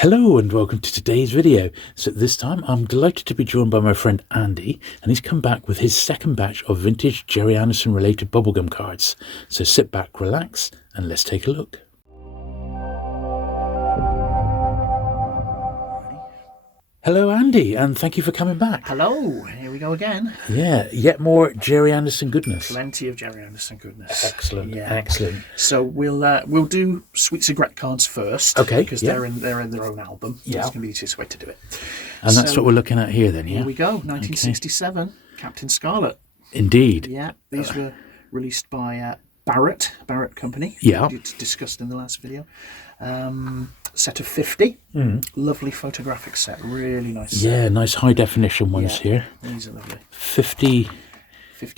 Hello and welcome to today's video. So this time I'm delighted to be joined by my friend Andy, and he's come back with his second batch of vintage Gerry Anderson related bubblegum cards. So sit back, relax, and let's take a look. Hello Andy, and thank you for coming back. Hello, here we go again. Yeah, yet more Gerry Anderson goodness. Plenty of Gerry Anderson goodness. Excellent, excellent. So we'll do Sweet Cigarette cards first. Okay, because they're in their own album. Yeah, that's going to be the easiest way to do it. And that's what we're looking at here then, yeah? Here we go, 1967, Captain Scarlet. Indeed. Yeah, these were released by Barrett Company. Yeah. It's discussed in the last video. Set of 50. Lovely photographic set, really nice set. Yeah, nice high definition ones here. These are lovely. 50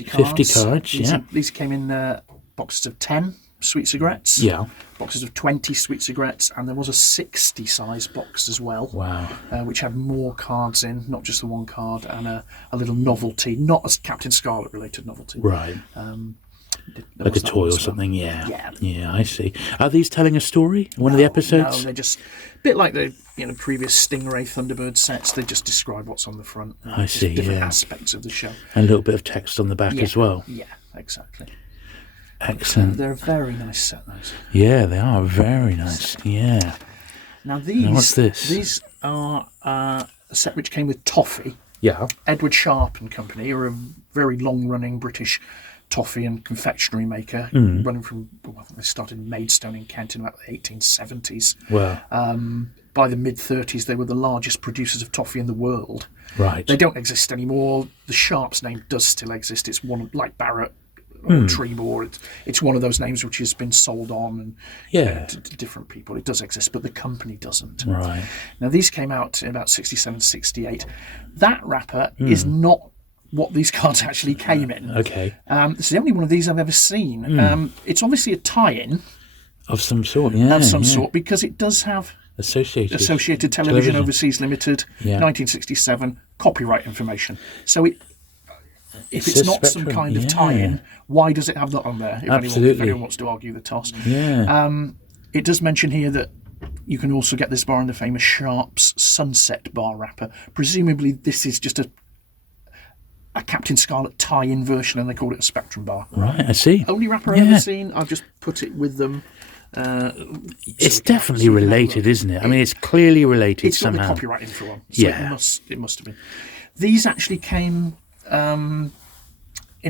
cards, These came in boxes of 10 sweet cigarettes. Yeah. Boxes of 20 sweet cigarettes, and there was a 60 size box as well. Wow. Which had more cards in, not just the one card, and a little novelty, not a Captain Scarlet related novelty. Right. Like a toy or something, yeah. Yeah, I see. Are these telling a story? One of the episodes? No, they're just a bit like the previous Stingray Thunderbird sets. They just describe what's on the front. I see, different aspects of the show. And a little bit of text on the back as well. Yeah, exactly. Excellent. They're a very nice set, those. Yeah, they are very nice. Yeah. Now these. Now what's this? These are a set which came with Toffee. Yeah. Edward Sharp and Company are a very long-running British toffee and confectionery maker, running from, I think they started in Maidstone in Kent in about the 1870s. Wow. By the mid-30s, they were the largest producers of toffee in the world. Right. They don't exist anymore. The Sharp's name does still exist. It's one like Barrett or Trebor. It's one of those names which has been sold on and to different people. It does exist, but the company doesn't. Right. Now, these came out in about 67, 68. That wrapper is not what these cards actually came in. Okay. It's the only one of these I've ever seen. It's obviously a tie-in of some sort, sort, because it does have Associated Television Overseas Limited, 1967, copyright information. So if it's not some kind of tie-in, why does it have that on there? If anyone wants to argue the toss. Yeah. It does mention here that you can also get this bar in the famous Sharp's Sunset bar wrapper. Presumably this is just a Captain Scarlet tie-in version, and they called it a Spectrum bar. Right, I see. Only wrapper I've ever seen. I've just put it with them. It's definitely related, isn't it? I mean, it's clearly related it's somehow. It's got the copyright info on, so it must have been. These actually came in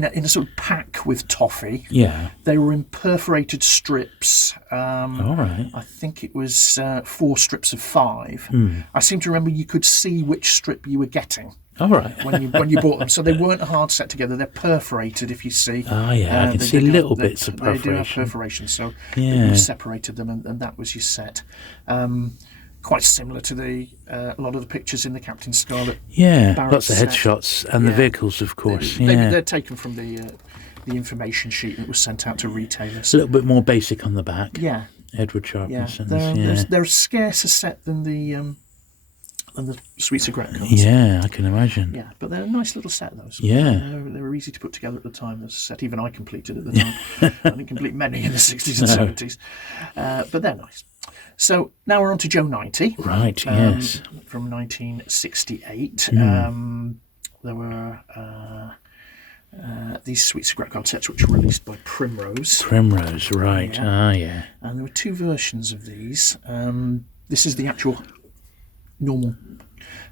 a sort of pack with toffee. Yeah. They were in perforated strips. All right. I think it was 4 strips of 5. I seem to remember you could see which strip you were getting. All right. when you bought them, so they weren't a hard set together. They're perforated, if you see. Oh yeah, I can see little bits of perforation. They do have perforation, so you separated them, and that was your set. Quite similar to a lot of the pictures in the Captain Scarlet. Yeah, Barrett lots of headshots and the vehicles, of course. They're taken from the information sheet that was sent out to retailers. A little bit more basic on the back. Yeah. Edward Sharp. Yeah. They're a scarcer set than the Sweet Cigarette cards. Yeah, I can imagine. Yeah, but they're a nice little set, those. Yeah. They were easy to put together at the time. There's a set even I completed at the time. I didn't complete many in the 60s and 70s. But they're nice. So now we're on to Joe 90. Right, yes. From 1968. There were these Sweet Cigarette card sets which were released by Primrose. Primrose, right. Yeah. And there were 2 versions of these. This is the actual normal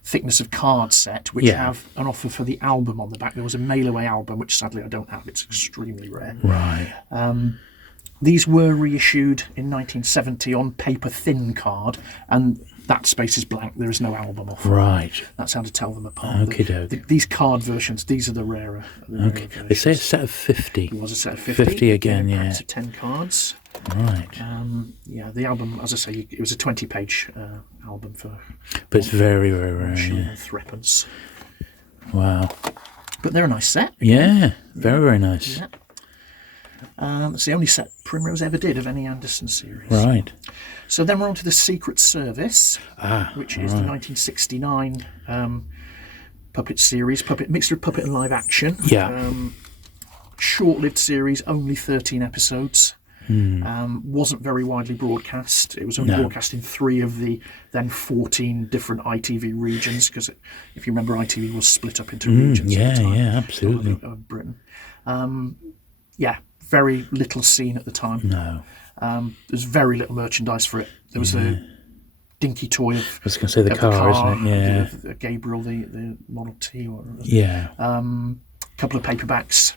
thickness of card set, which have an offer for the album on the back. There was a mail-away album, which sadly I don't have. It's extremely rare. Right. These were reissued in 1970 on paper thin card, and that space is blank. There is no album offer. Right. That's how to tell them apart. Okey-doke. These card versions, these are the rarer. They say a set of 50. It was a set of 50. 50 again, yeah. Packs of 10 cards. Right. The album, as I say, it was a 20-page album for. But it's very, very rare. Yeah. Threepence. Wow. But they're a nice set. Yeah, very, very nice. Yeah. It's the only set Primrose ever did of any Anderson series. Right. So then we're on to the Secret Service, which is the 1969 puppet series, mixture of puppet and live action. Yeah. Short-lived series, only 13 episodes. Wasn't very widely broadcast. It was only broadcast in 3 of the then 14 different ITV regions, because if you remember, ITV was split up into regions at the time. Yeah, absolutely. Of Britain. Very little seen at the time. No. There's very little merchandise for it. There was a dinky toy of... I was going to say the car, isn't it? Yeah. Of Gabriel, the Model T. A couple of paperbacks.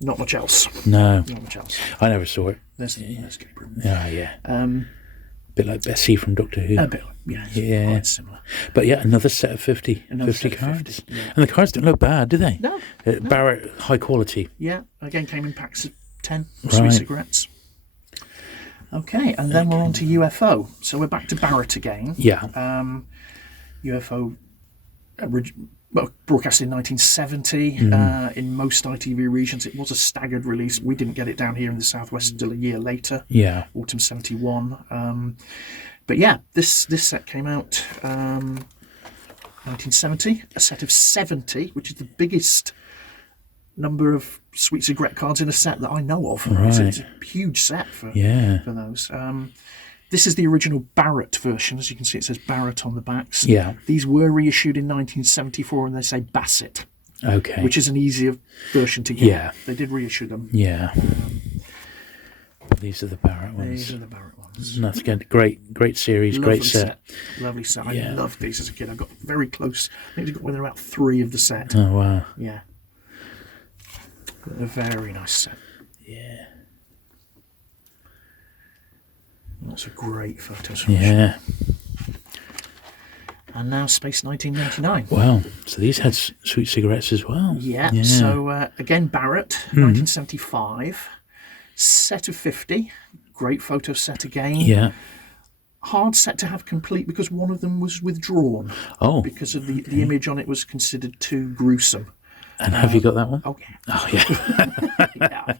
Not much else. No. Not much else. I never saw it. There's Gabriel. Yeah. A bit like Bessie from Doctor Who. A bit, quite similar. But another set of 50 cards. And the cards don't look bad, do they? No. Barrett, high quality. Yeah, again, came in packs of 10 sweet cigarettes. Okay, and then we're on to UFO. So we're back to Barrett again. Yeah. UFO broadcast in 1970 in most ITV regions. It was a staggered release. We didn't get it down here in the Southwest until a year later. Yeah. Autumn 71. But this set came out 1970. A set of 70, which is the biggest number of sweet cigarette cards in a set that I know of. Right. It's a huge set for those. This is the original Barrett version. As you can see, it says Barrett on the backs. Yeah. These were reissued in 1974, and they say Bassett. Okay. Which is an easier version to get. Yeah. They did reissue them. Yeah. These are the Barrett ones. These are the Barrett ones. And that's again, great series, Lovely great set. Lovely set. I loved these as a kid. I got very close. I think I got within about 3 of the set. Oh, wow. Yeah. A very nice set. Yeah. Lots of great photos from Yeah. And now Space 1999. Wow. So these had sweet cigarettes as well. Yeah. So again, Barrett, 1975. Set of 50. Great photo set again. Yeah. Hard set to have complete because one of them was withdrawn. Oh. Because of the image on it was considered too gruesome. And have you got that one? Oh, yeah. Oh, yeah.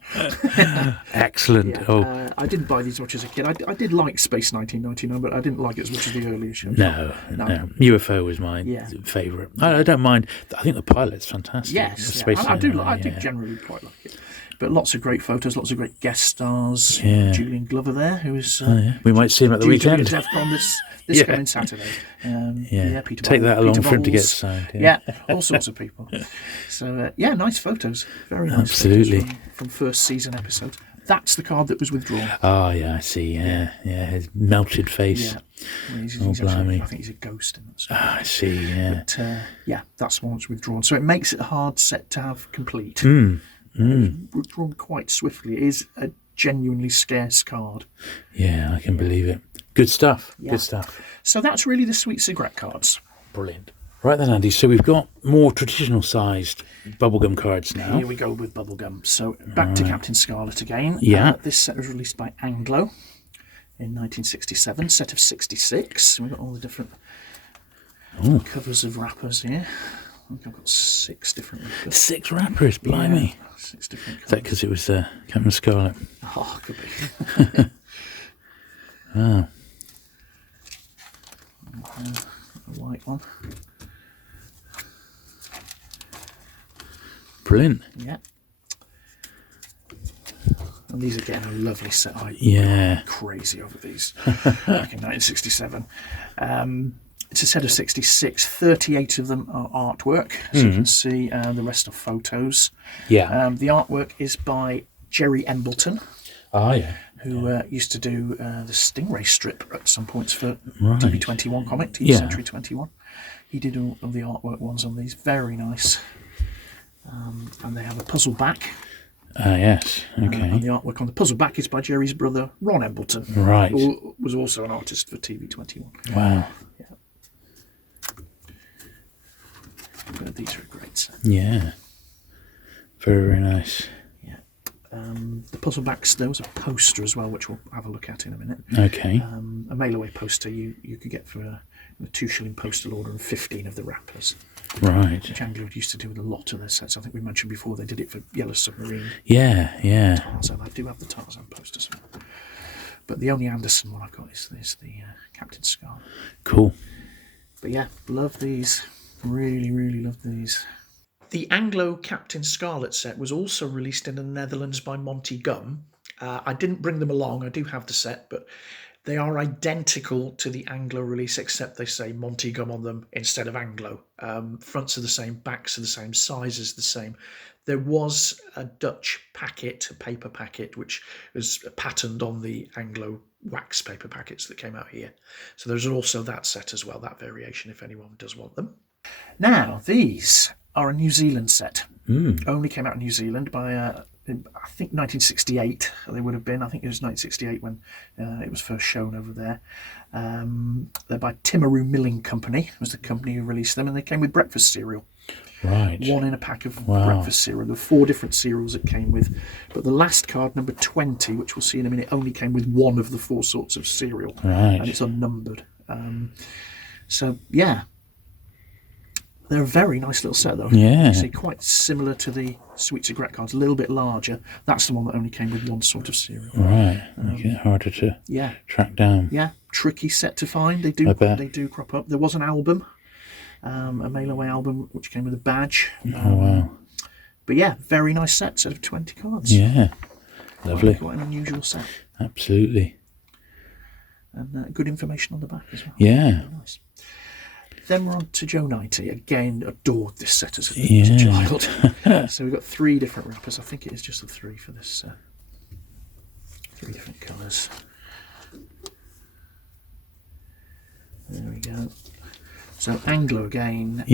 Excellent. Yeah. I didn't buy these much as a kid. I did like Space 1999, but I didn't like it as much as the earlier shows. No. UFO was my favourite. I don't mind. I think the pilot's fantastic. Yes, I do generally quite like it. But lots of great photos, lots of great guest stars. Yeah. Julian Glover there, who is... we might see him at the weekend. Due to be at DEFCON this coming Saturday. Peter Take that along Peter for him to get Bowles. signed. Yeah, all sorts of people. So, nice photos. Very nice Absolutely. photos from first season episode. That's the card that was withdrawn. Oh, yeah, I see. Yeah. His melted face. Yeah. He's blimey. I think he's a ghost in that. I see, yeah. But, that's one that's withdrawn. So it makes it a hard set to have complete. Withdrawn quite swiftly. It is a genuinely scarce card. Yeah, I can believe it. Good stuff. Yeah. Good stuff. So that's really the sweet cigarette cards. Brilliant. Right then, Andy, so we've got more traditional sized bubblegum cards now. Here we go with bubblegum. So back to Captain Scarlet again. Yeah. This set was released by Anglo in 1967, set of 66. We've got all the different covers of wrappers here. I think I've got 6 different wrappers. 6 wrappers, blimey. 6 different colours. Is that because it was Captain Scarlet? Oh, could be. Oh. A white one. Brilliant. Yeah. And these again are a lovely set. Yeah. Crazy over these. Back in 1967. It's a set of 66. 38 of them are artwork. So you can see the rest are photos. Yeah. The artwork is by Gerry Anderson. Oh, yeah. Who used to do the Stingray strip at some points for TV21 comic, Century 21. He did all of the artwork ones on these. Very nice. And they have a puzzle back. Yes, okay. And the artwork on the puzzle back is by Gerry's brother, Ron Embleton. Right. Who was also an artist for TV21. Wow. Yeah. But these are a great set. Yeah. Very, very nice. Yeah. The puzzle backs, there was a poster as well, which we'll have a look at in a minute. Okay. A mail-away poster you could get for a £2 postal order and 15 of the wrappers. Right. Which Anglo used to do with a lot of their sets. I think we mentioned before they did it for Yellow Submarine. Yeah. Tarzan. I do have the Tarzan posters. But the only Anderson one I've got is the Captain Scarlet. Cool. But yeah, love these. Really, really love these. The Anglo Captain Scarlet set was also released in the Netherlands by Monty Gum I didn't bring them along. I do have the set, but they are identical to the Anglo release, except they say Monty Gum on them instead of Anglo. Fronts are the same, backs are the same, sizes the same. There was a Dutch packet, a paper packet, which was patterned on the Anglo wax paper packets that came out here. So there's also that set as well, that variation, if anyone does want them. Now, these are a New Zealand set. Only came out in New Zealand by, I think, 1968 they would have been. I think it was 1968 when it was first shown over there. They're by Timaru Milling Company, was the company who released them, and they came with breakfast cereal. Right. One in a pack of breakfast cereal. There were 4 different cereals it came with, but the last card, number 20, which we'll see in a minute, only came with one of the 4 sorts of cereal. Right. And it's unnumbered. So, yeah. They're a very nice little set, though. Yeah. You see, quite similar to the Sweet Cigarette cards, a little bit larger. That's the one that only came with one sort of cereal. Right. Make it harder to track down. Yeah. Tricky set to find. They do crop up. There was an album. A mail away album which came with a badge. Oh wow! But yeah, very nice set of 20 cards. Yeah, lovely. Quite an unusual set. Absolutely. And good information on the back as well. Yeah. Very nice. Then we're on to Joe 90. Again, adored this set as a child. So we've got 3 different wrappers. I think it is just the 3 for this set. 3 different colours. There we go. So Anglo again,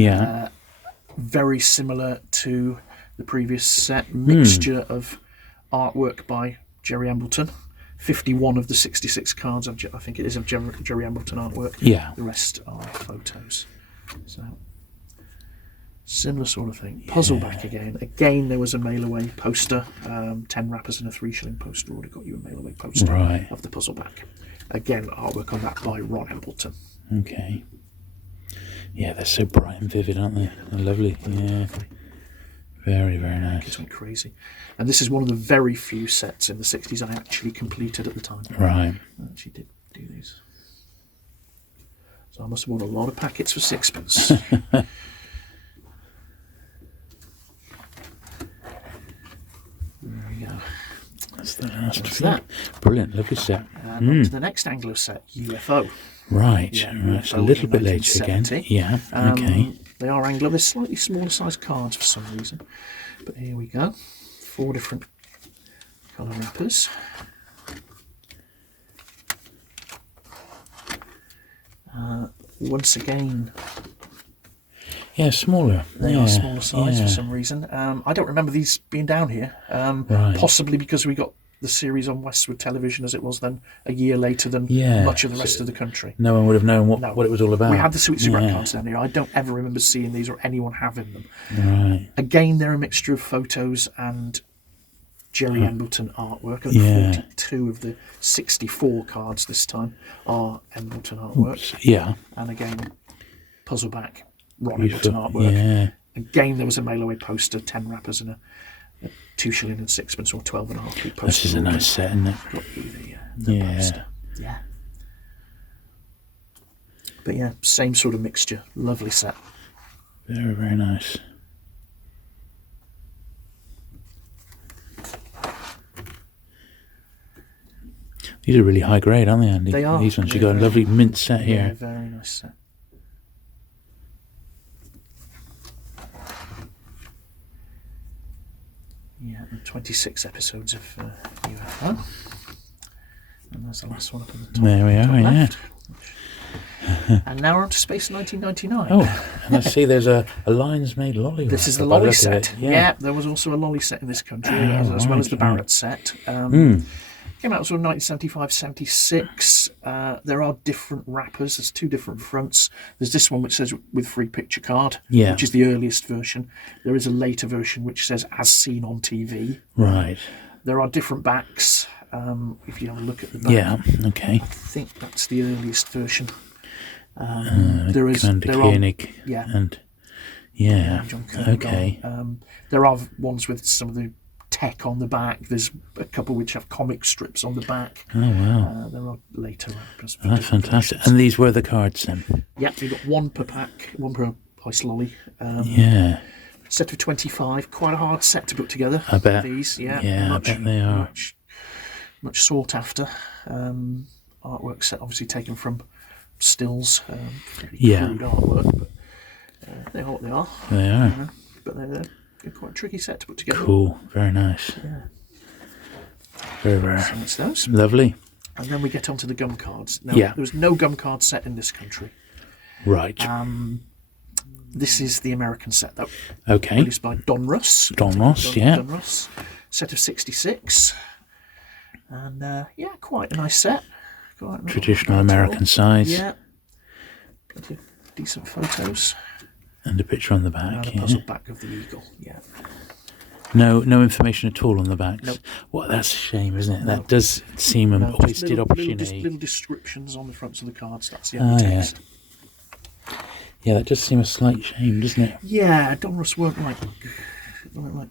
very similar to the previous set, mixture of artwork by Gerry Anderson. 51 of the 66 cards, I think it is, of Gerry Anderson artwork. Yeah. The rest are photos. So similar sort of thing. Puzzle back again. Again, there was a mail away poster. 10 wrappers and a 3-shilling poster order got you a mail away poster of the puzzle back. Again, artwork on that by Ron Embleton. Okay. Yeah, they're so bright and vivid, aren't they? They're lovely. Yeah. Very, very nice. It went crazy. And this is one of the very few sets in the 60s I actually completed at the time. Right. I actually did do these. So I must have bought a lot of packets for 6pence. There we go. That's the last That's few. that. Brilliant, lovely set. And on to the next Anglo set, UFO. Right, Yeah, it's a little bit later again. Yeah, okay. They are Anglo. They're slightly smaller size cards for some reason. But here we go. 4 different colour wrappers. Once again, Yeah, smaller. they are smaller size for some reason. I don't remember these being down here. Possibly because we got the series on Westwood Television as it was then a year later than much of the rest of the country. No one would have known what it was all about. We had the Sweet Cigarette cards down here. I don't ever remember seeing these or anyone having them. Right. Again, they're a mixture of photos and Gerry Embleton artwork. And 42 of the 64 cards this time are Embleton artwork. Oops. Yeah. And again, puzzle back, Ron Embleton artwork. Yeah. Again, there was a mail away poster, 10 wrappers and a 2 and 6pence or 12.5p poster. This is a nice set, isn't it? Got you the poster. Yeah. But yeah, same sort of mixture. Lovely set. Very, very nice. These are really high grade, aren't they, Andy? They are. These ones. You've got a lovely mint set here. Yeah, very nice set. Yeah, and 26 episodes of UFO. And there's the last one up in the top. There we are, left. And now we're on to Space 1999. Oh, and I see there's a Lions Made lolly. This is the lolly set. Yeah, there was also a lolly set in this country, as well as the Barrett set. Came out sort of 1975, 76. There are different wrappers. There's 2 different fronts. There's this one which says with free picture card, which is the earliest version. There is a later version which says as seen on TV. Right. There are different backs. If you have a look at the back. Yeah, okay. I think that's the earliest version. There is Koenig and John Koenig okay. There are ones with some of the tech on the back. There's a couple which have comic strips on the back. Oh wow! There are later wrappers. That's fantastic. And these were the cards then? Yeah, you've got 1 per pack, 1 per ice lolly. Set of 25. Quite a hard set to put together. I bet. These, I bet they are. much sought after artwork set, obviously taken from stills, crude artwork, but they are what they are. They are. But they're quite a tricky set to put together. Cool, very nice. Yeah. Very rare. So that's those. Lovely. And then we get onto the gum cards. Now, there was no gum card set in this country. Right. This is the American set, though. Okay. Released by Don Russ. Don Russ, yeah. Don Russ. Set of 66. And, quite a nice set. Quite Traditional American size. Yeah. Plenty of decent photos. And a picture on the back. And a puzzle back of the eagle, yeah. No information at all on the backs. Nope. Well, that's a shame, isn't it? That does seem a wasted opportunity. Little descriptions on the fronts of the cards. That's the only text. Yeah, that does seem a slight shame, doesn't it? Yeah, Don Russ weren't like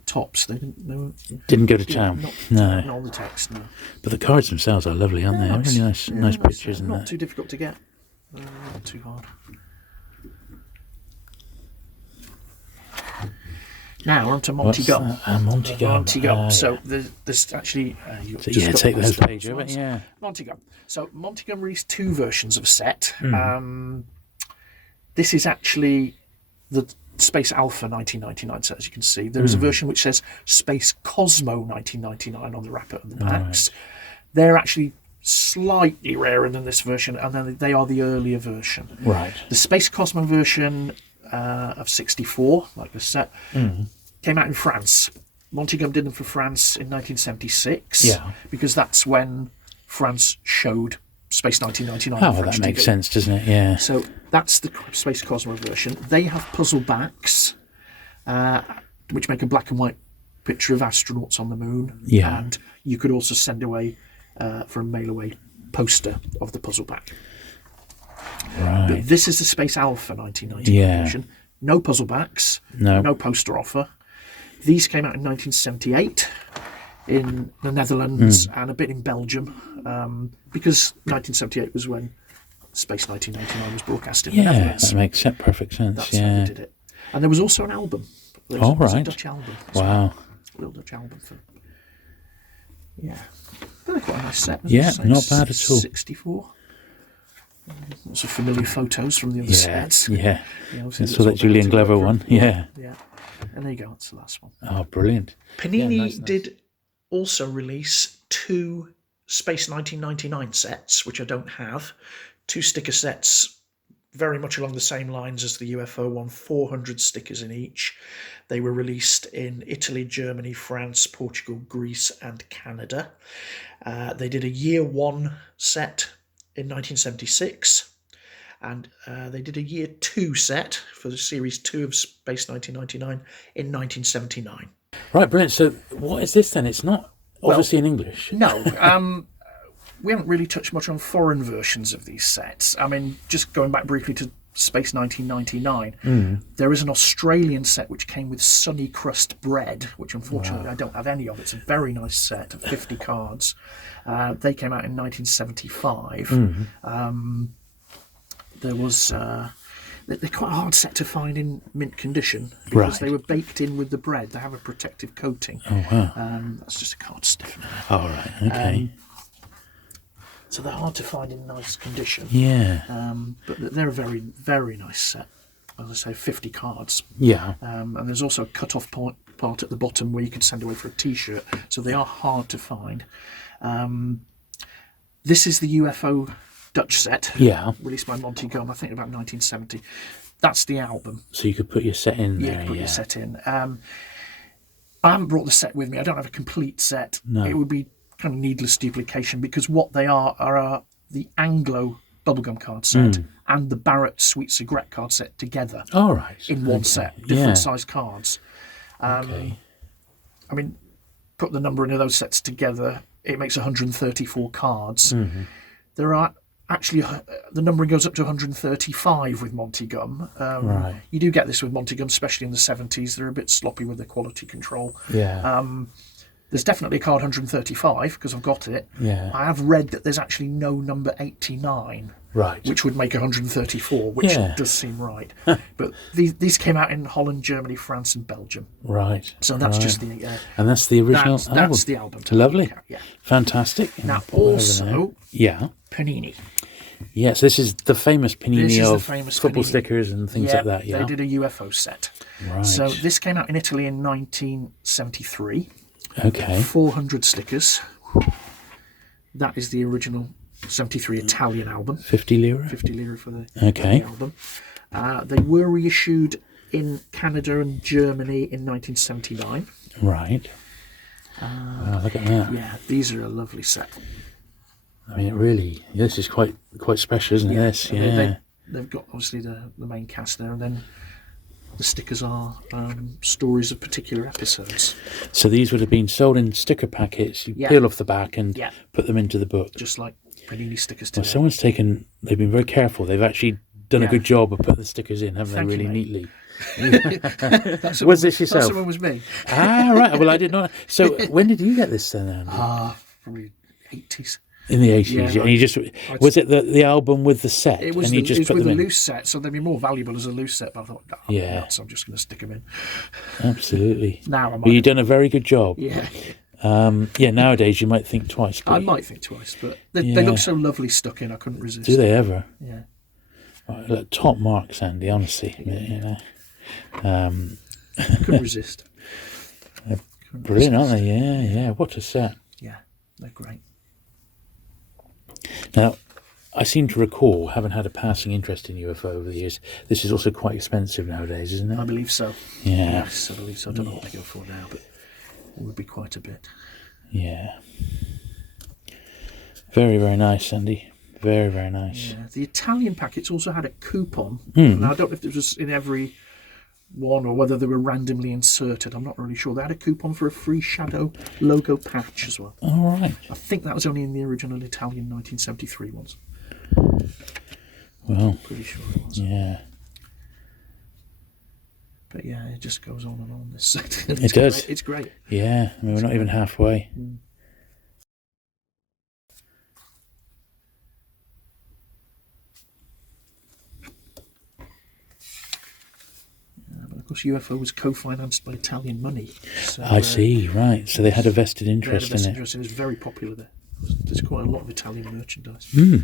tops. They didn't go to town. Not on the text, no. But the cards themselves are lovely, aren't they? Really nice pictures. Not too difficult to get. Not too hard. Now on to Monty Gum. Monty Gum. Monty Gum. So there's actually... take those page over. Yeah. Monty Gum. So Monty Gum released two versions of a set. This is actually the Space Alpha 1999 set, as you can see. There is a version which says Space Cosmo 1999 on the wrapper and the backs. Right. They're actually slightly rarer than this version, and then they are the earlier version. Right. The Space Cosmo version of 64, like this set, came out in France. Monty Gum did them for France in 1976, because that's when France showed Space 1999. Oh, well, that makes sense, doesn't it? Yeah. So that's the Space Cosmo version. They have puzzle backs, which make a black and white picture of astronauts on the moon. Yeah. And you could also send away for a mail-away poster of the puzzle back. Right. But this is the Space Alpha 1999 version. No puzzle backs. No poster offer. These came out in 1978 in the Netherlands and a bit in Belgium, because 1978 was when Space 1999 was broadcast in the Netherlands. Yeah, that makes perfect sense. That's how they did it. And there was also an album. There was a Dutch album. Wow. A little Dutch album for... Yeah. But quite a nice set. Not bad at all. 64. Lots of familiar photos from the other sets. Yeah. So that Julian Glover one. Yeah. Yeah. And there you go. That's the last one. Oh, brilliant. Panini did also release two Space 1999 sets, which I don't have. Two sticker sets, very much along the same lines as the UFO one, 400 stickers in each. They were released in Italy, Germany, France, Portugal, Greece, and Canada. They did a year one set in 1976, and they did a year two set for the series 2 of Space 1999 in 1979. Right, brilliant. So what is this then? It's not obviously in English. No. We haven't really touched much on foreign versions of these sets. I mean, just going back briefly to Space 1999, there is an Australian set which came with Sunny Crust Bread, which unfortunately I don't have any of. It's a very nice set of 50 cards. They came out in 1975. There was... they're quite a hard set to find in mint condition because they were baked in with the bread. They have a protective coating. Oh, wow. That's just a card stiffener. Oh, right. Okay. So they're hard to find in nice condition. Yeah. But they're a very, very nice set. As I say, 50 cards. Yeah. And there's also a cut-off part at the bottom where you can send away for a T-shirt. So they are hard to find. This is the UFO Dutch set. Yeah. Released by Monty Gum, I think about 1970. That's the album. So you could put your set in there. You could put your set in. I haven't brought the set with me. I don't have a complete set. No. It would be kind of needless duplication because what they are the Anglo bubblegum card set and the Barrett sweet cigarette card set together. All right. In one set, different size cards. I mean, put the number of those sets together, it makes 134 cards. There are actually, the numbering goes up to 135 with Monty Gum. You do get this with Monty Gum, especially in the 70s. They're a bit sloppy with their quality control. Yeah. There's definitely a card 135 because I've got it. Yeah. I have read that there's actually no number 89. Right. Which would make 134, which does seem right. But these came out in Holland, Germany, France, and Belgium. Right. So that's just the. And that's the original album. That's the album. Lovely. Yeah. Fantastic. Now also, yeah, Panini. Yes, this is the famous Panini of football Panini. Stickers and things like that. Yeah. They did a UFO set. Right. So this came out in Italy in 1973. Okay. 400 stickers. That is the original 73 Italian album. 50 lira? 50 lira for the album. They were reissued in Canada and Germany in 1979. Right. Wow, look at that. Yeah, these are a lovely set. I mean, it really, this is quite special, isn't it? This, yeah. They've got obviously the main cast there, and then the stickers are stories of particular episodes. So these would have been sold in sticker packets. You peel off the back and put them into the book. Just like Panini stickers today. Well, they've been very careful. They've actually done a good job of putting the stickers in, haven't they, really neatly? Was this yourself? That was me. Right. Well, I did not. So when did you get this then, Andy? Probably 80s. In the 80s, and you just was it the album with the set? It was. And you just it was put with them a in? loose set, so they'd be more valuable as a loose set. But I thought, nuts, I'm just going to stick them in. Absolutely. Now, you've done a very good job. Yeah. Nowadays you might think twice. I might think twice, but they look so lovely stuck in. I couldn't resist. Do they ever? Yeah. Right, look, top marks, Andy. Honestly, couldn't resist. Brilliant, aren't they? Yeah. What a set. Yeah, they're great. Now, I seem to recall, having had a passing interest in UFO over the years, this is also quite expensive nowadays, isn't it? I believe so. Yeah. Yes, I believe so. I don't know what they go for now, but it would be quite a bit. Yeah. Very, very nice, Andy. Very, very nice. Yeah. The Italian packets also had a coupon. Now, I don't know if it was in every one or whether they were randomly inserted. I'm not really sure. They had a coupon for a free Shadow logo patch as well. All right. I think that was only in the original Italian 1973 ones. Well, pretty sure it was. Yeah. But yeah, it just goes on and on. This set. It does. Great. It's great. Yeah, I mean, we're not even halfway. Of course, UFO was co-financed by Italian money. So, I see, right. So they had a vested interest in it. It was very popular there. There's quite a lot of Italian merchandise. Yeah.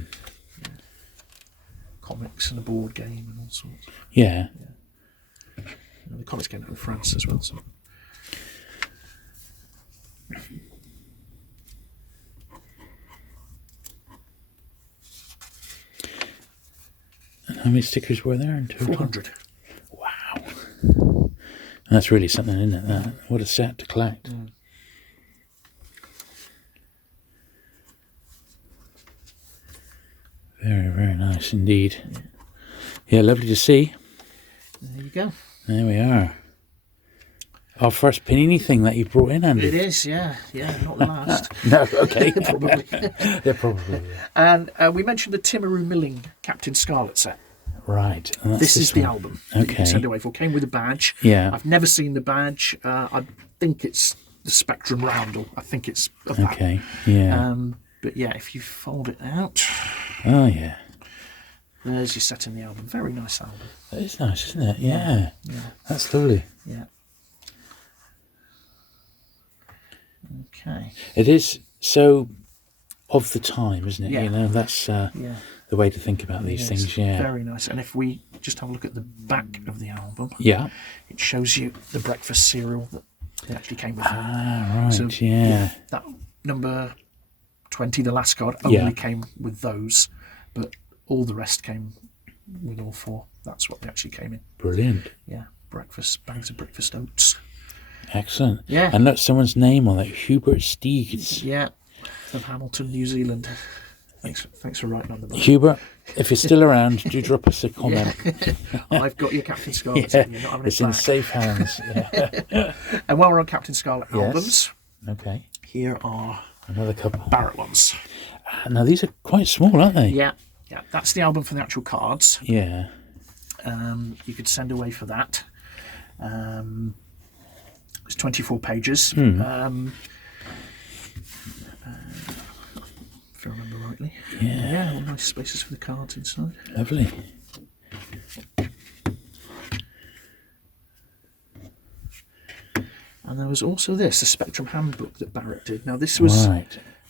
Comics and a board game and all sorts. Yeah. And the comics came out in France as well. So. And how many stickers were there in total? 400. Wow. That's really something, isn't it? That? What a set to collect. Very, very nice indeed. Yeah, lovely to see. There you go. There we are. Our first Panini thing that you brought in, Andy. It is, yeah, not the last. No, okay. Probably. Yeah, probably. Yeah. And we mentioned the Timaru Milling Captain Scarlet set. Right. This is the album. Okay. That you can send away for. Came with a badge. Yeah. I've never seen the badge. I think it's the Spectrum Roundel. I think it's of that. Okay. Yeah. But yeah, if you fold it out. Oh yeah. There's your set in the album. Very nice album. That is nice, isn't it? Yeah. That's lovely. Yeah. Okay. It is so of the time, isn't it? Yeah. You know, that's the way to think about these things. Yeah. Very nice. And if we just have a look at the back of the album, it shows you the breakfast cereal that they actually came with. Ah, right. So, that number 20, the last card, only came with those, but all the rest came with all four. That's what they actually came in. Brilliant. Yeah. Bags of breakfast oats. Excellent. Yeah. And look, someone's name on it, Hubert Steegs. Yeah. Of Hamilton, New Zealand. Thanks for writing on the book. Hubert, if you're still around, do drop us a comment. I've got your Captain Scarlet. Yeah, You're not having it's in safe hands. Yeah. And while we're on Captain Scarlet albums, okay, here are another couple Barrett ones. Now these are quite small, aren't they? Yeah. That's the album for the actual cards. Yeah. You could send away for that. It's 24 pages. if I remember rightly. Yeah. All nice spaces for the cards inside. Lovely. And there was also this, a Spectrum handbook that Barrett did. Now this was,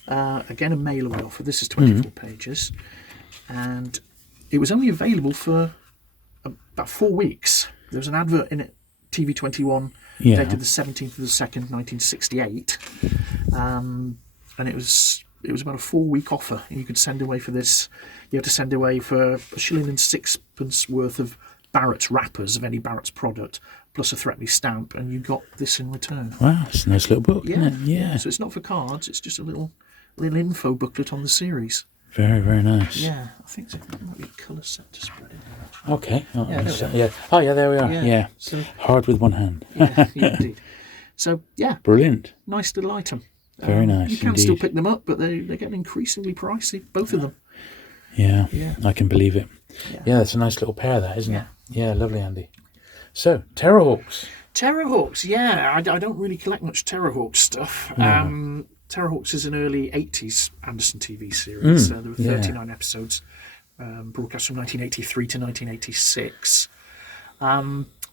again, a mail-away offer. This is 24 pages. And it was only available for about 4 weeks. There was an advert in it, TV21, dated the 17th of the 2nd, 1968. And it was about a 4-week offer. And you could send away for this. You had to send away for £1.06 worth of Barrett's wrappers of any Barrett's product, plus a threepenny stamp, and you got this in return. Wow, it's a nice little book, isn't it? Yeah. So it's not for cards, it's just a little info booklet on the series. Very, very nice. Yeah, I think there might be a colour set to spread in there. Okay. Oh, yeah. Oh, yeah, there we are. Yeah. So, hard with one hand. yeah, indeed. So, yeah. Brilliant. Nice little item. Very nice. You can still pick them up, but they're getting increasingly pricey, both of them. Yeah, I can believe it. Yeah, that's a nice little pair, that, isn't it? Yeah, lovely, Andy. So, Terrahawks. Terrahawks, yeah. I don't really collect much Terrahawks stuff. No. Terrahawks is an early 80s Anderson TV series. There were 39 episodes, broadcast from 1983 to 1986.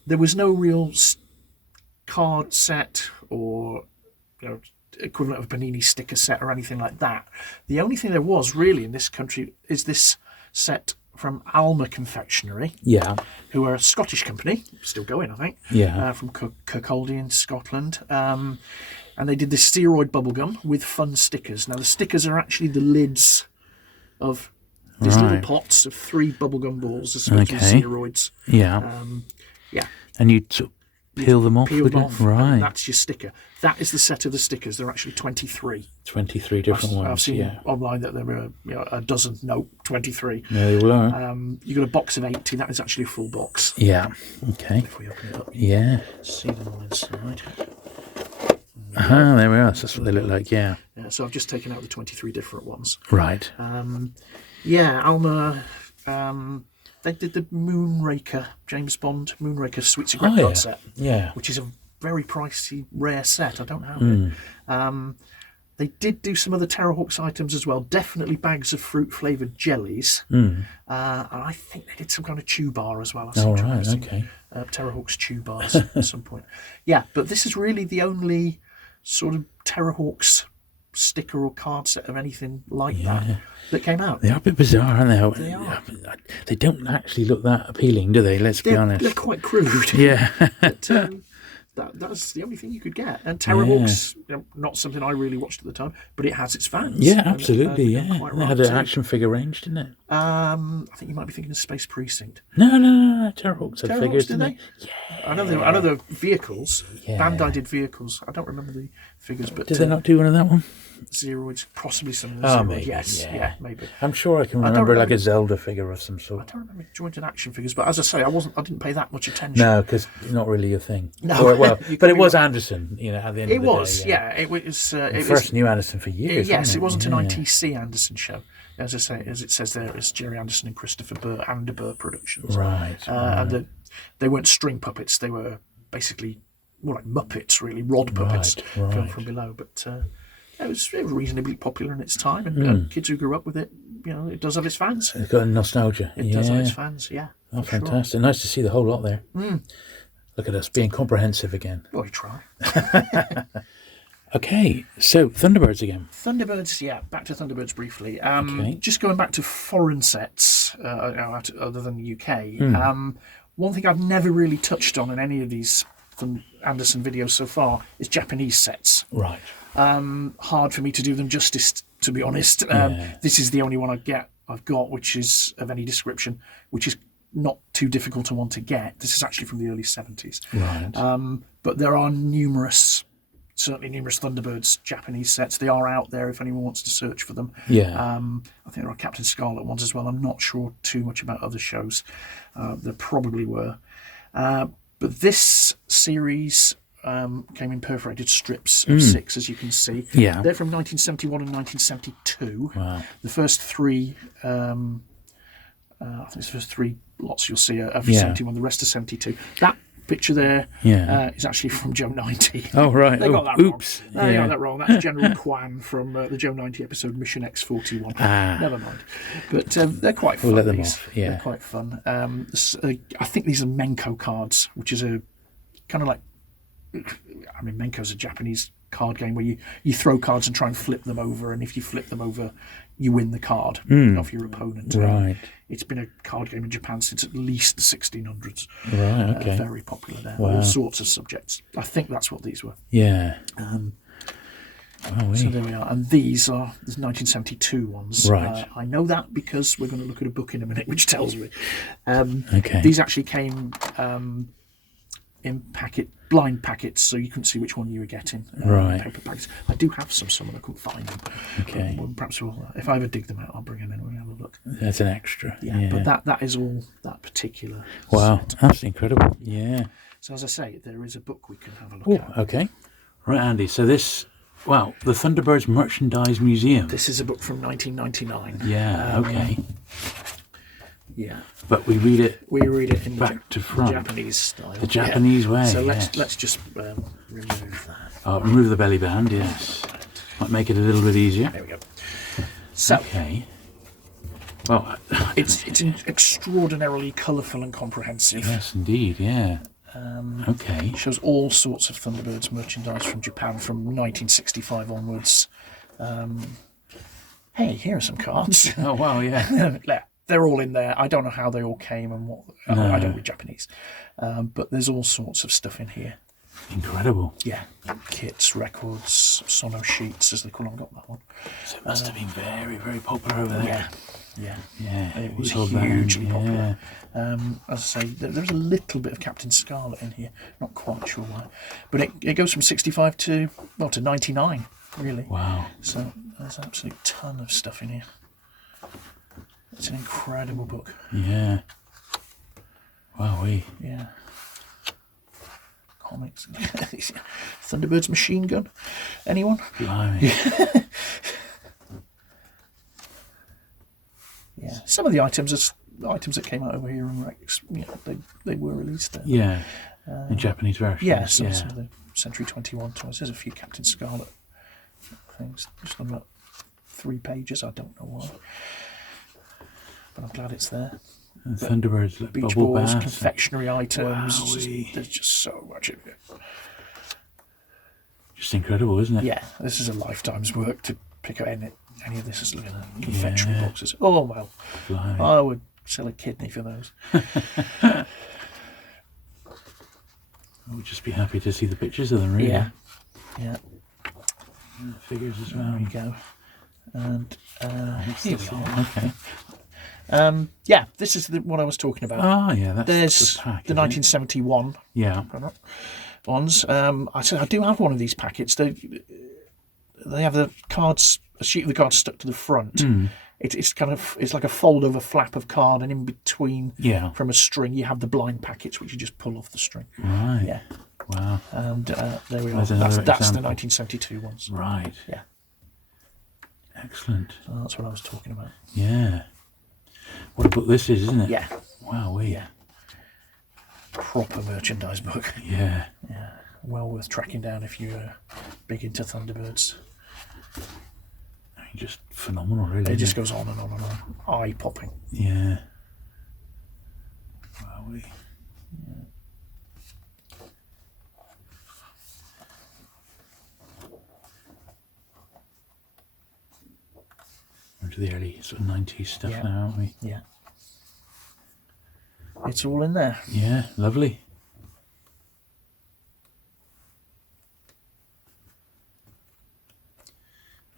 There was no real card set or equivalent of a Panini sticker set or anything like that. The only thing there was really in this country is this set from Alma Confectionery, who are a Scottish company, still going, I think, from Kirkcaldy in Scotland. And they did this steroid bubblegum with fun stickers. Now, the stickers are actually the lids of these little pots of 3 bubblegum balls, as opposed to steroids. Yeah. And you peel them off? Right. That's your sticker. That is the set of the stickers. There are actually 23. 23 different ones. I've seen online that there were a dozen. No, 23. There they were. You got a box of 80. That is actually a full box. Yeah. Okay. If we open it up, see them all inside. There we are. That's what they look like. Yeah. So I've just taken out the 23 different ones. Right. Alma. They did the Moonraker, James Bond Moonraker Sweets and Great Card set. Yeah. Which is a very pricey, rare set. I don't have it. They did do some other Terrahawks items as well. Definitely bags of fruit-flavoured jellies. And I think they did some kind of chew bar as well. Oh, right, okay. Terrahawks chew bars at some point. Yeah, but this is really the only sort of Terrahawks sticker or card set of anything like that came out. They are a bit bizarre, aren't they? They are. They don't actually look that appealing, do they? Let's be honest. They're quite crude. Yeah. But, that's the only thing you could get. And Terrahawks, not something I really watched at the time, but it has its fans. Yeah, absolutely. They had an too. action figure range, didn't it? I think you might be thinking of Space Precinct. No. Terrahawks had figures, did they? Yeah. I know the vehicles. Yeah. Bandai did vehicles. I don't remember the figures, but did they not do one of that one? Zeroids, possibly some of the Zeroids. Maybe. Yes, maybe. I'm sure I can remember like a Zelda figure of some sort. I don't remember jointed action figures, but as I say, I didn't pay that much attention. No, because it's not really your thing. No, but it was Anderson. At the end of the day. It was. It was. It first new Anderson for years. It wasn't an ITC Anderson show. As I say, as it says there, it's Gerry Anderson and Christopher Burt and the Burt Productions. Right. And they weren't string puppets; they were basically more like Muppets, really, rod puppets from below. But it was reasonably popular in its time, and kids who grew up with it, it does have its fans. It's got a nostalgia. It does have its fans, yeah. Oh, fantastic! Sure. Nice to see the whole lot there. Look at us being comprehensive again. Well, we try. Okay, so Thunderbirds again. Thunderbirds, back to Thunderbirds briefly. Just going back to foreign sets, other than the UK, one thing I've never really touched on in any of these Anderson videos so far is Japanese sets. Right. Hard for me to do them justice, to be honest. This is the only one I've got, which is of any description, which is not too difficult to want to get. This is actually from the early 70s. Right. But there are numerous Thunderbirds Japanese sets. They are out there if anyone wants to search for them. Yeah. I think there are Captain Scarlet ones as well. I'm not sure too much about other shows. There probably were. But this series came in perforated strips of 6, as you can see. Yeah. They're from 1971 and 1972. Wow. The first 3, I think it's the first 3 lots you'll see are 71, the rest are 72. That picture there is actually from Joe 90. Oh, right. They got that Oops. wrong. They got that wrong. That's General Kwan from the Joe 90 episode Mission X-41. Never mind. But they're quite fun. We'll let them off. Yeah. They're quite fun. I think these are Menko cards, which is a kind of like... I mean, Menko's a Japanese card game where you throw cards and try and flip them over, and if you flip them over, you win the card off your opponent. Right. It's been a card game in Japan since at least the 1600s. Right, okay. Very popular there. Wow. All sorts of subjects. I think that's what these were. Yeah. So there we are. And these are the 1972 ones. Right. I know that because we're going to look at a book in a minute which tells me. Okay. These actually came in blind packets, so you couldn't see which one you were getting. Right. Paper packets. I do have some and I couldn't find them. Okay. Perhaps if I ever dig them out, I'll bring them in and we'll have a look. That's an extra. Yeah. But that is all that particular. Wow, set. that's incredible. Yeah. So as I say, there is a book we can have a look at. Okay. Right, Andy. So the Thunderbirds Merchandise Museum. This is a book from 1999. Yeah. Okay. Yeah. But we read it. We read it in back to front. Japanese style. The Japanese way. So yes. let's just remove that. Remove the belly band. Yes. Might make it a little bit easier. There we go. So okay. Well, it's extraordinarily colourful and comprehensive. Yes, indeed. Yeah. Okay. It shows all sorts of Thunderbirds merchandise from Japan from 1965 onwards. Hey, here are some cards. Oh wow! Yeah. They're all in there. I don't know how they all came and what. No. I don't read Japanese, but there's all sorts of stuff in here. Incredible. Yeah, kits, records, sono sheets, as they call them. Got that one. So it must have been very, very popular over there. Yeah. It was hugely popular. As I say, there's a little bit of Captain Scarlet in here. Not quite sure why, but it goes from 65 to 99, really. Wow. So there's an absolute ton of stuff in here. It's an incredible book. Yeah. Wowee. Yeah. Comics. Thunderbirds machine gun. Anyone? Blimey. Yeah. Some of the items are items that came out over here in Rex. They were released there. Yeah. In Japanese versions. Yeah. Some of the Century 21 toys. There's a few Captain Scarlet things. Just on about 3 pages. I don't know why. But I'm glad it's there. And Thunderbirds, like beach bubble balls, baths, confectionery items. Wowee. There's just so much of it. Just incredible, isn't it? Yeah, this is a lifetime's work to pick up any of this. Is looking at confectionery boxes. Oh well, Blimey. I would sell a kidney for those. I would just be happy to see the pictures of them, really. Yeah. And the figures as well. There we go. And here we are. Okay. This is what I was talking about. Ah, yeah, that's There's the pack, the 1971 Yeah. ones. I said I do have one of these packets. They have the cards, a sheet of the cards stuck to the front. It's like a fold over flap of card, and in between, from a string, you have the blind packets, which you just pull off the string. Right. Yeah. Wow. And there we are. There's another That's the example. 1972 ones. Right. Yeah. Excellent. So that's what I was talking about. Yeah. What a book this is, isn't it? Yeah. Wow. Yeah. Proper merchandise book. Yeah. Yeah. Well worth tracking down if you're big into Thunderbirds. I mean, just phenomenal, really. It just goes on and on and on. Eye popping. Yeah. Wowee. Into the early sort of 90s stuff now, aren't we? Yeah. It's all in there. Yeah, lovely.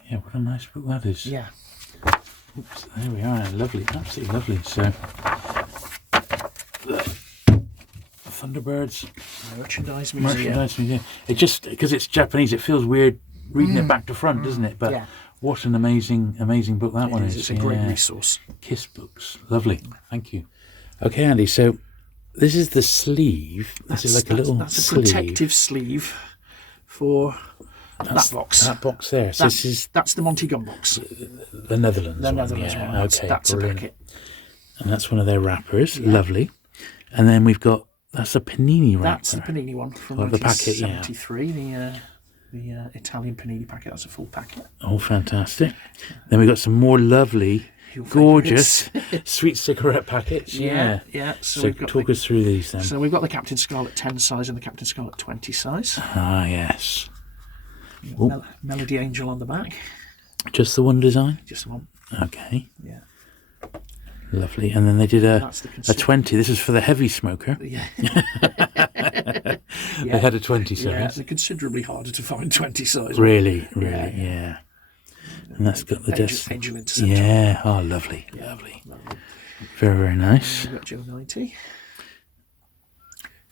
Yeah, what a nice book that is. Yeah. Oops, there we are. Lovely, absolutely lovely. So, the Thunderbirds Merchandise museum. Merchandise Museum. It just, because it's Japanese, it feels weird reading it back to front, doesn't it? But what an amazing book that one is. It's a great resource. Kiss books. Lovely. Thank you. Okay, Andy, so this is the sleeve. This is like a little that's sleeve. a protective sleeve for that box. That box there. So that's the Monty Gun box. the Netherlands The one. Netherlands one. Okay, That's brilliant. a packet. And that's one of their wrappers. Lovely. And then we've got That's a Panini wrapper. That's the Panini one from the packet, 1973. The Italian Panini packet. That's a full packet. Oh, fantastic. Then we've got some more lovely, gorgeous, sweet cigarette packets. Yeah. So talk us through these then. So we've got the Captain Scarlet 10 size and the Captain Scarlet 20 size. Ah, yes. Melody Angel on the back. Just the one design? Just one. Okay. Yeah. Lovely. And then they did a 20. This is for the heavy smoker. Yeah. They had a 20 size. Yeah, they're considerably harder to find 20 size. Really, yeah. And that's got the Angel Interceptor. Yeah, oh, lovely. Very, very nice. We've got Joe 90.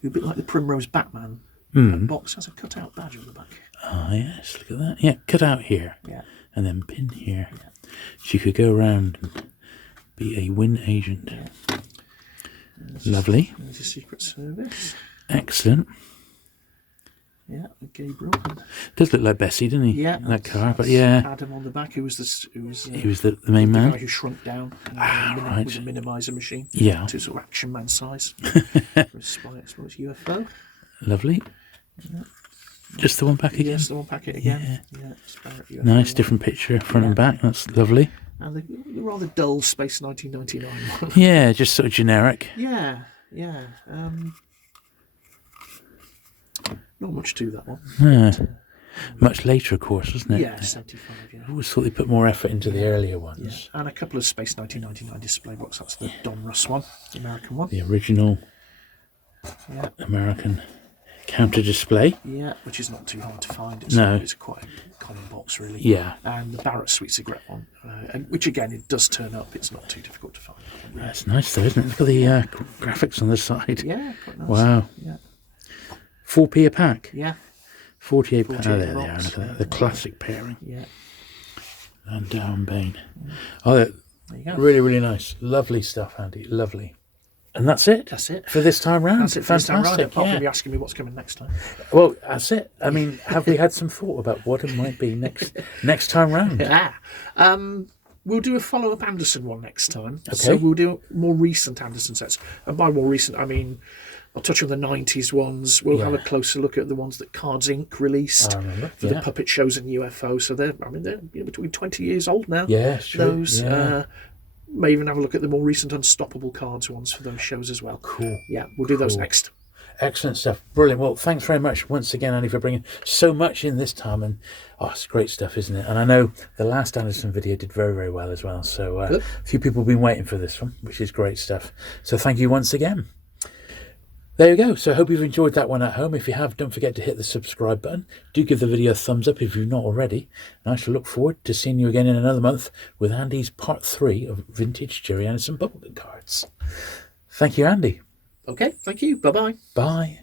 A bit like the Primrose Batman. Mm. Box has a cut-out badge on the back. Oh, yes, look at that. Yeah, cut out here. Yeah. And then pin here. Yeah. So you could go around and be a win agent. Yeah. Lovely. There's a Secret Service. Excellent. Yeah, Gabriel. Does look like Bessie, doesn't he? Yeah, that car. But yeah, Adam on the back, he was the main man. The guy who shrunk down right. with a minimizer machine. Yeah. To sort of Action Man size. For a spy explorers UFO. Lovely. Yeah. Just the one pack again. Yes, the one packet again. Yeah. Nice, different picture, front and back. That's lovely. And the rather dull Space 1999 one. Yeah, just sort of generic. Yeah. Not much to that one. No. Much later, of course, wasn't it? Yeah, 75. Yeah. I always thought they put more effort into the earlier ones. Yeah. And a couple of Space 1999 display box. That's the Don Russ one, the American one. The original American counter display. Yeah, which is not too hard to find. It's quite a common box, really. Yeah. And the Barrett Sweet Cigarette one, which again, it does turn up. It's not too difficult to find. That's nice though, isn't it? Look at the graphics on the side. Yeah, quite nice. Wow. Yeah. 4p a pack. Yeah. 48 pounds. Oh, there they are. Rocks. Look at that. The classic pairing. Yeah. And Down Bane. Oh, there you go. Really, really nice. Lovely stuff, Andy. Lovely. And that's it. That's it. For this time round. That's it for this time round. Fantastic. Apart from you asking me what's coming next time. Well, that's it. I mean, have we had some thought about what it might be next time round? Yeah. We'll do a follow-up Anderson one next time. Okay. So we'll do more recent Anderson sets. And by more recent, I mean, I'll touch on the 90s ones. We'll have a closer look at the ones that Cards Inc. released for the puppet shows and UFO. So they're between 20 years old now. Yeah, sure. Those. May even have a look at the more recent Unstoppable Cards ones for those shows as well. Cool. Yeah, we'll do those next. Excellent stuff. Brilliant. Well, thanks very much once again, Andy, for bringing so much in this time. And it's great stuff, isn't it? And I know the last Anderson video did very, very well as well. So a few people have been waiting for this one, which is great stuff. So thank you once again. There you go. So I hope you've enjoyed that one at home. If you have, don't forget to hit the subscribe button. Do give the video a thumbs up if you've not already. And I shall look forward to seeing you again in another month with Andy's part 3 of vintage Gerry Anderson bubblegum cards. Thank you, Andy. Okay, thank you. Bye-bye. Bye.